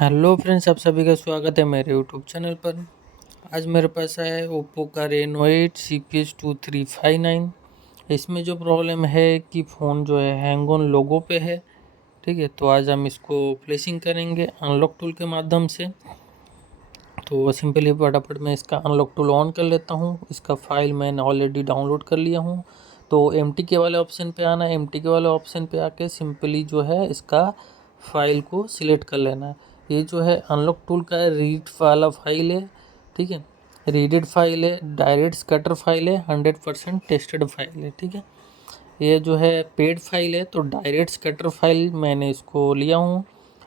Hello friends, आप सभी का स्वागत है मेरे यूट्यूब चैनल पर। आज मेरे पास है ओप्पो का रेनो 8 CPS2359। इसमें जो प्रॉब्लम है कि फ़ोन जो है हैंग ऑन लोगो पे है। ठीक है, तो आज हम इसको फ्लैशिंग करेंगे अनलॉक टूल के माध्यम से। तो सिंपली फटाफट मैं इसका अनलॉक टूल ऑन कर लेता हूँ। इसका फाइल मैंने ऑलरेडी डाउनलोड कर लिया हूँ। तो MTK वाले ऑप्शन पे आना है। MTK वाले ऑप्शन पे आके सिंपली जो है इसका फाइल को सिलेक्ट कर लेना है। ये जो है अनलॉक टूल का रीड वाला फाइल है। ठीक है, रीडेड फाइल है, डायरेक्ट स्कैटर फाइल है, 100% टेस्टेड फाइल है। ठीक है, ये जो है पेड फाइल है। तो डायरेक्ट स्कैटर फाइल मैंने इसको लिया हूँ,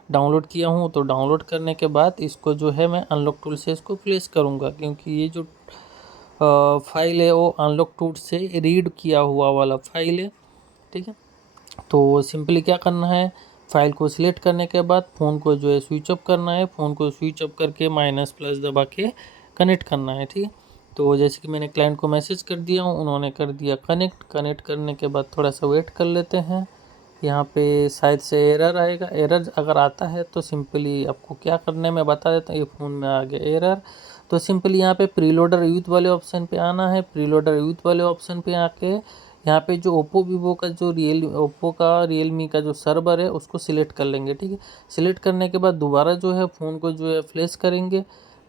डाउनलोड किया हूँ। तो डाउनलोड करने के बाद इसको जो है मैं अनलॉक टूल से इसको प्लेस करूँगा, क्योंकि ये जो फाइल है वो अनलॉक टूल से रीड किया हुआ वाला फाइल है। ठीक है, तो सिंपली क्या करना है, फाइल को सिलेक्ट करने के बाद फ़ोन को जो है स्विच ऑफ करना है। फ़ोन को स्विच ऑफ करके माइनस प्लस दबा के कनेक्ट करना है। ठीक है, तो जैसे कि मैंने क्लाइंट को मैसेज कर दिया हूँ, उन्होंने कर दिया कनेक्ट करने के बाद थोड़ा सा वेट कर लेते हैं। यहाँ पे शायद से एरर आएगा। एरर अगर आता है तो सिंपली आपको क्या करना है मैं बता देता हूँ। ये फ़ोन में आ गया एरर। तो सिंपली यहाँ पे प्रीलोडर यूथ वाले ऑप्शन पे आना है। प्रीलोडर यूथ वाले ऑप्शन पे आके यहाँ पे जो ओप्पो वीवो का जो ओप्पो का रियलमी का जो सर्वर है उसको सिलेक्ट कर लेंगे। ठीक है, सिलेक्ट करने के बाद दोबारा जो है फ़ोन को जो है फ्लैश करेंगे।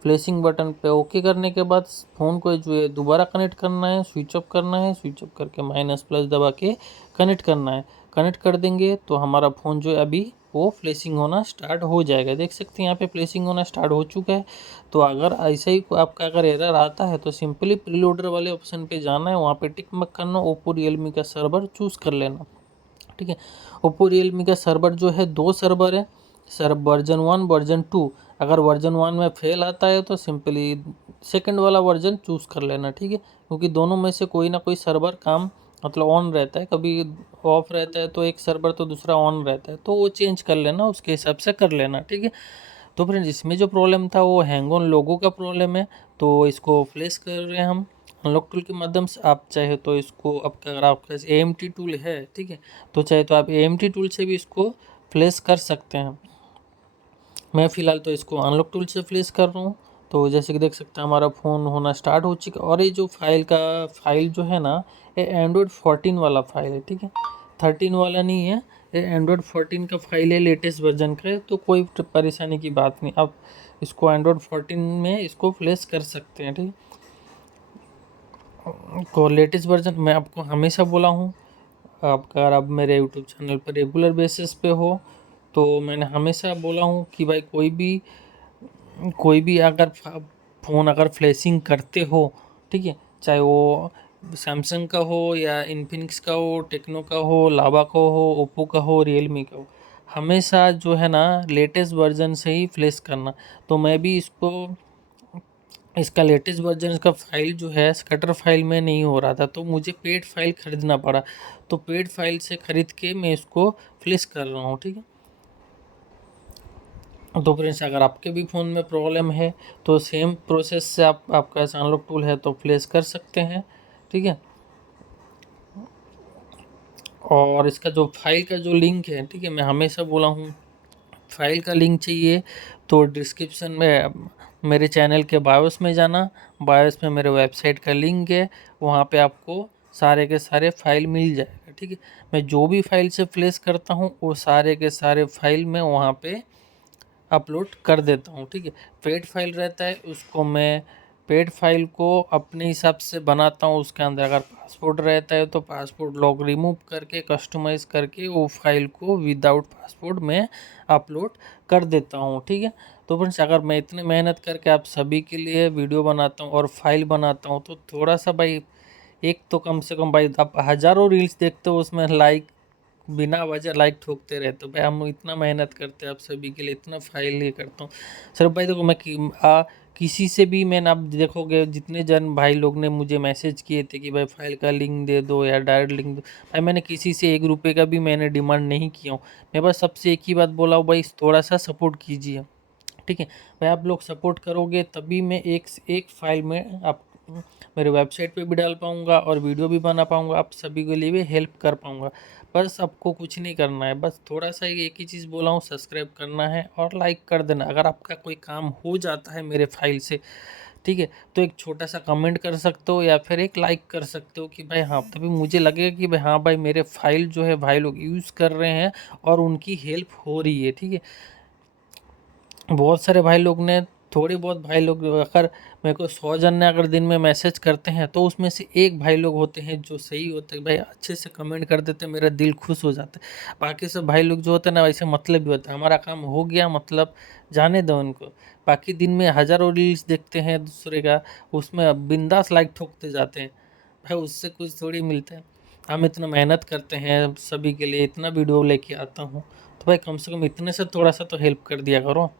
फ्लैशिंग बटन पे ओके करने के बाद फ़ोन को जो है दोबारा कनेक्ट करना है, स्विच ऑफ करना है। स्विच ऑफ करके माइनस प्लस दबा के कनेक्ट करना है। कनेक्ट कर देंगे तो हमारा फ़ोन जो है अभी वो फ्लैशिंग होना स्टार्ट हो जाएगा। देख सकते हैं यहाँ पे फ्लैशिंग होना स्टार्ट हो चुका है। तो अगर ऐसा ही आपका अगर एरर आता है तो सिंपली प्रीलोडर वाले ऑप्शन पे जाना है, वहाँ पे टिक मक करना, ओप्पो रियलमी का सर्वर चूज़ कर लेना। ठीक है, ओप्पो रियलमी का सर्वर जो है दो सर्वर है, सर वर्जन 1 वर्जन 2। अगर वर्जन 1 में फेल आता है तो सिंपली सेकंड वाला वर्जन चूज़ कर लेना। ठीक है, क्योंकि दोनों में से कोई ना कोई सर्वर काम मतलब ऑन रहता है, कभी ऑफ रहता है तो एक सर्वर तो दूसरा ऑन रहता है, तो वो चेंज कर लेना, उसके हिसाब से कर लेना। ठीक है, तो फ्रेंड्स इसमें जो प्रॉब्लम था वो हैंग ऑन लोगो का प्रॉब्लम है। तो इसको फ्लैश कर रहे हैं हम अनलॉक टूल के माध्यम से। आप चाहे तो इसको आपका अगर आपके पास AMT टूल है, ठीक है, तो चाहे तो आप AMT टूल से भी इसको फ्लैश कर सकते हैं। मैं फ़िलहाल तो इसको अनलॉक टूल से फ्लैश कर रहा हूँ। तो जैसे कि देख सकते हैं हमारा फ़ोन होना स्टार्ट हो चुका है। और ये जो फाइल जो है ना, ये एंड्रॉयड 14 वाला फाइल है। ठीक है, 13 वाला नहीं है, ये एंड्रॉयड 14 का फाइल है, लेटेस्ट वर्जन का है। तो कोई परेशानी की बात नहीं, आप इसको एंड्रॉयड 14 में इसको फ्लैश कर सकते हैं। ठीक है, को लेटेस्ट वर्जन मैं आपको हमेशा बोला हूँ। आप अगर आप मेरे यूट्यूब चैनल पर रेगुलर बेसिस पे हो तो मैंने हमेशा बोला हूँ कि भाई कोई भी अगर फ़ोन अगर फ्लैशिंग करते हो, ठीक है, चाहे वो सैमसंग का हो या इन्फिनिक्स का हो, टेक्नो का हो, लावा का हो, ओप्पो का हो, रियलमी का हो, हमेशा जो है ना लेटेस्ट वर्जन से ही फ्लैश करना। तो मैं भी इसका लेटेस्ट वर्जन का फाइल जो है स्कैटर फाइल में नहीं हो रहा था, तो मुझे पेड फाइल खरीदना पड़ा। तो पेड फाइल से ख़रीद के मैं इसको फ्लैश कर रहा हूँ। ठीक है, तो फ्रेंड्स अगर आपके भी फ़ोन में प्रॉब्लम है तो सेम प्रोसेस से आपका ऐसा अनलॉक टूल है तो फ्लैश कर सकते हैं। ठीक है, और इसका जो फाइल का जो लिंक है, ठीक है, मैं हमेशा बोला हूँ फाइल का लिंक चाहिए तो डिस्क्रिप्शन में मेरे चैनल के बायोस में जाना। बायोस में मेरे वेबसाइट का लिंक है, वहाँ पे आपको सारे के सारे फाइल मिल जाएगा। ठीक है, मैं जो भी फाइल से फ्लैश करता हूँ वो सारे के सारे फाइल में वहाँ पे अपलोड कर देता हूँ। ठीक है, पेड फाइल रहता है, उसको मैं पेड फाइल को अपने हिसाब से बनाता हूँ। उसके अंदर अगर पासपोर्ट रहता है तो पासपोर्ट लॉग रिमूव करके कस्टमाइज़ करके वो फाइल को विदाउट पासपोर्ट में अपलोड कर देता हूँ। ठीक है, तो फ्रेंड्स अगर मैं इतनी मेहनत करके आप सभी के लिए वीडियो बनाता हूँ और फाइल बनाता हूँ तो थोड़ा सा भाई एक तो कम से कम भाई, आप हज़ारों रील्स देखते हो उसमें लाइक बिना वजह लाइक ठोकते रहते हो। भाई हम इतना मेहनत करते हैं आप सभी के लिए, इतना फाइल ये करता हूँ सर। भाई देखो मैं किसी से भी मैंने, आप देखोगे जितने जन भाई लोग ने मुझे मैसेज किए थे कि भाई फाइल का लिंक दे दो या डायरेक्ट लिंक दो, भाई मैंने किसी से 1 रुपये का भी मैंने डिमांड नहीं किया हूँ। मैं बस सबसे एक ही बात बोला हूँ, भाई थोड़ा सा सपोर्ट कीजिए। ठीक है भाई, आप लोग सपोर्ट करोगे तभी मैं एक फाइल में आप मेरे वेबसाइट पे भी डाल पाऊँगा और वीडियो भी बना पाऊँगा, आप सभी के लिए भी हेल्प कर पाऊँगा। बस आपको कुछ नहीं करना है, बस थोड़ा-सा एक ही चीज़ बोला हूँ, सब्सक्राइब करना है और लाइक कर देना। अगर आपका कोई काम हो जाता है मेरे फाइल से, ठीक है, तो एक छोटा-सा कमेंट कर सकते हो या फिर एक लाइक कर सकते हो कि भाई हाँ, तभी मुझे लगेगा कि भाई हाँ भाई, मेरे फाइल जो है भाई लोग यूज़ कर रहे हैं और उनकी हेल्प हो रही है, ठीक है। बहुत सारे भाई लोग ने, थोड़े बहुत भाई लोग अगर मेरे को 100 जन ने अगर दिन में मैसेज करते हैं, तो उसमें से एक भाई लोग होते हैं जो सही होते हैं, भाई अच्छे से कमेंट कर देते हैं, मेरा दिल खुश हो जाता है। बाकी सब भाई लोग जो होते हैं ना, वैसे मतलब भी होता है, हमारा काम हो गया मतलब, जाने दो उनको। बाकी दिन में हज़ारों रील्स देखते हैं दूसरे का, उसमें बिंदास लाइक ठोकते जाते हैं, भाई उससे कुछ थोड़ी मिलता है। हम इतना मेहनत करते हैं सभी के लिए, इतना वीडियो लेके आता हूँ, तो भाई कम से कम इतने से थोड़ा सा तो हेल्प कर दिया करो।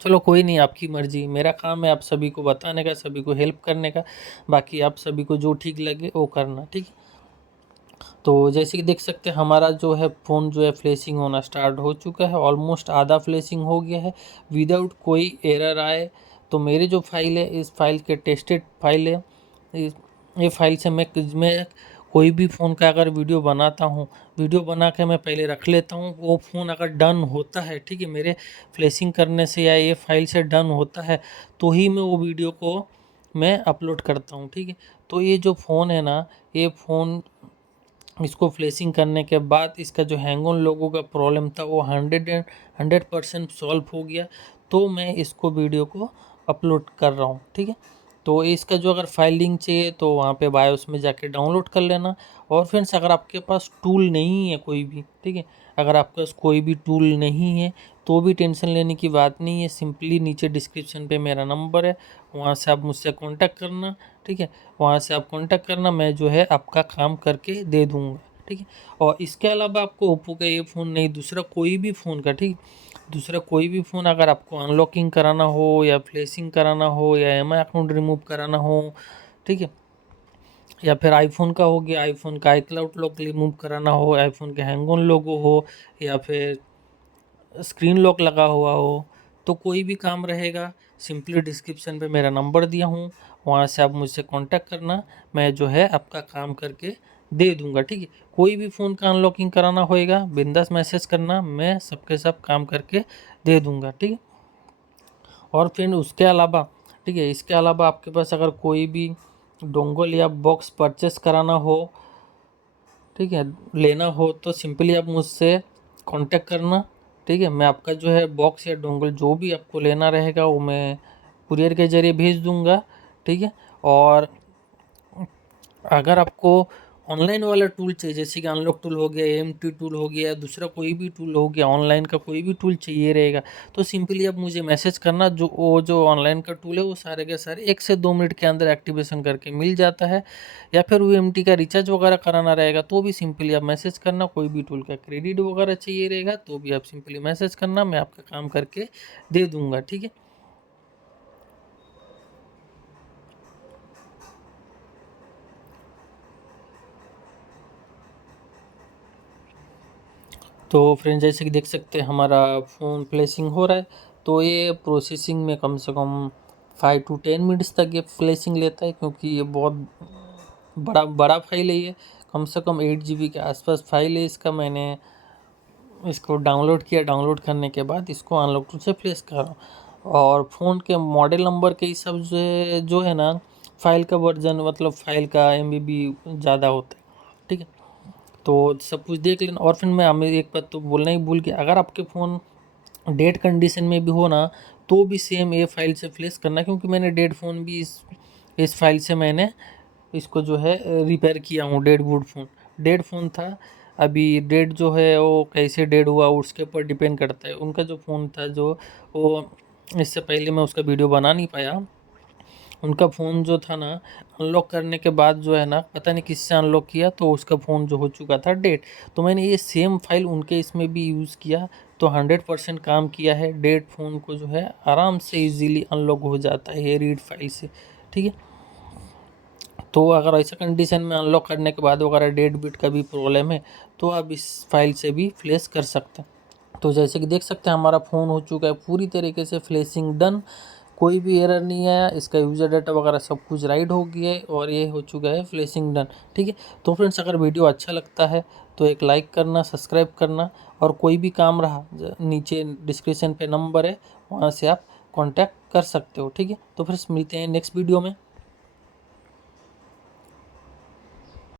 चलो कोई नहीं, आपकी मर्जी, मेरा काम है आप सभी को बताने का, सभी को हेल्प करने का। बाकी आप सभी को जो ठीक लगे वो करना, ठीक है। तो जैसे कि देख सकते हैं, हमारा जो है फ़ोन जो है फ्लैशिंग होना स्टार्ट हो चुका है, ऑलमोस्ट आधा फ्लैशिंग हो गया है विदाउट कोई एरर आए। तो मेरे जो फाइल है, इस फाइल के टेस्टेड फाइल है, ये फाइल से मैं कोई भी फ़ोन का अगर वीडियो बनाता हूँ, वीडियो बना के मैं पहले रख लेता हूँ, वो फ़ोन अगर डन होता है, ठीक है, मेरे फ्लैशिंग करने से या ये फाइल से डन होता है, तो ही मैं वो वीडियो को मैं अपलोड करता हूँ, ठीक है। तो ये जो फ़ोन है ना, ये फ़ोन, इसको फ्लैशिंग करने के बाद इसका जो हैंग ऑन लोगों का प्रॉब्लम था, वो 100% सॉल्व हो गया। तो मैं इसको वीडियो को अपलोड कर रहा हूँ, ठीक है। तो इसका जो अगर फाइल लिंक चाहिए तो वहाँ पे बायोस में जाके डाउनलोड कर लेना। और फ्रेंड्स, अगर आपके पास टूल नहीं है कोई भी, ठीक है, अगर आपके पास कोई भी टूल नहीं है तो भी टेंशन लेने की बात नहीं है। सिंपली नीचे डिस्क्रिप्शन पे मेरा नंबर है, वहाँ से आप मुझसे कांटेक्ट करना, ठीक है। वहाँ से आप कांटेक्ट करना, मैं जो है आपका काम करके दे दूँगा, ठीक है। और इसके अलावा आपको ओप्पो का ये फ़ोन नहीं, दूसरा कोई भी फ़ोन का, ठीक, दूसरा कोई भी फ़ोन अगर आपको अनलॉकिंग कराना हो या फ्लैशिंग कराना हो या एमआई अकाउंट रिमूव कराना हो, ठीक है, या फिर आईफोन का हो गया, आईफोन का आईक्लाउड लॉक रिमूव कराना हो, आईफोन के हैंग ऑन लोगो हो या फिर स्क्रीन लॉक लगा हुआ हो, तो कोई भी काम रहेगा, सिंपली डिस्क्रिप्शन पे मेरा नंबर दिया हूँ, वहाँ से आप मुझसे कांटेक्ट करना, मैं जो है आपका काम करके दे दूँगा, ठीक है। कोई भी फ़ोन का अनलॉकिंग कराना होएगा, बिंदास मैसेज करना, मैं सबके सब काम करके दे दूँगा, ठीक है। और फिर उसके अलावा, ठीक है, इसके अलावा आपके पास अगर कोई भी डोंगल या बॉक्स परचेस कराना हो, ठीक है, लेना हो, तो सिंपली आप मुझसे कांटेक्ट करना, ठीक है। मैं आपका जो है बॉक्स या डोंगल जो भी आपको लेना रहेगा वो मैं कुरियर के ज़रिए भेज दूंगा, ठीक है। और अगर आपको ऑनलाइन वाला टूल चाहिए, जैसे कि अनलॉक टूल हो गया, एएमटी टूल हो गया, दूसरा कोई भी टूल हो गया, ऑनलाइन का कोई भी टूल चाहिए रहेगा, तो सिंपली आप मुझे मैसेज करना। जो ऑनलाइन का टूल है वो सारे के सारे 1 से 2 मिनट के अंदर एक्टिवेशन करके मिल जाता है। या फिर यूएमटी का रिचार्ज वगैरह कराना रहेगा तो भी सिंपली आप मैसेज करना। कोई भी टूल का क्रेडिट वगैरह चाहिए रहेगा तो भी आप सिंपली मैसेज करना, मैं आपका काम करके दे दूंगा, ठीक है। तो फ्रेंड्स, जैसे कि देख सकते हैं हमारा फ़ोन फ्लैशिंग हो रहा है, तो ये प्रोसेसिंग में कम से कम 5 to 10 मिनट्स तक ये फ्लैशिंग लेता है, क्योंकि ये बहुत बड़ा बड़ा फाइल है। ये कम से कम 8 GB के आसपास फाइल है इसका। मैंने इसको डाउनलोड किया, डाउनलोड करने के बाद इसको अनलॉक टूल से फ्लैश कर रहा हूँ। और फ़ोन के मॉडल नंबर के हिसाब से जो है ना, फाइल का वर्जन मतलब फाइल का MB ज़्यादा होता है, ठीक है। तो सब कुछ देख लेना। और फिर मैं हमें एक बात तो बोलना ही भूल गया, अगर आपके फ़ोन डेड कंडीशन में भी हो ना, तो भी सेम ये फाइल से फ्लैश करना, क्योंकि मैंने डेड फ़ोन भी इस फाइल से मैंने इसको जो है रिपेयर किया हूँ। डेड फ़ोन था। अभी डेड जो है वो कैसे डेड हुआ उसके ऊपर डिपेंड करता है। उनका जो फ़ोन था, जो वो इससे पहले मैं उसका वीडियो बना नहीं पाया। उनका फ़ोन जो था ना, अनलॉक करने के बाद जो है ना, पता नहीं किससे अनलॉक किया, तो उसका फ़ोन जो हो चुका था डेड। तो मैंने ये सेम फाइल उनके इसमें भी यूज़ किया, तो 100% काम किया है। डेड फ़ोन को जो है आराम से इजीली अनलॉक हो जाता है ये रीड फाइल से, ठीक है। तो अगर ऐसा कंडीशन में अनलॉक करने के बाद अगर डेड बिट का भी प्रॉब्लम है, तो आप इस फाइल से भी फ्लैश कर सकते हैं। तो जैसे कि देख सकते हैं हमारा फ़ोन हो चुका है पूरी तरीके से फ्लैशिंग डन। कोई भी एरर नहीं आया, इसका यूज़र डाटा वगैरह सब कुछ राइट हो गया है और ये हो चुका है फ्लैशिंग डन। ठीक है, तो फ्रेंड्स अगर वीडियो अच्छा लगता है तो एक लाइक करना, सब्सक्राइब करना, और कोई भी काम रहा नीचे डिस्क्रिप्शन पे नंबर है, वहाँ से आप कांटेक्ट कर सकते हो। ठीक है, तो फ्रेंड्स मिलते हैं नेक्स्ट वीडियो में।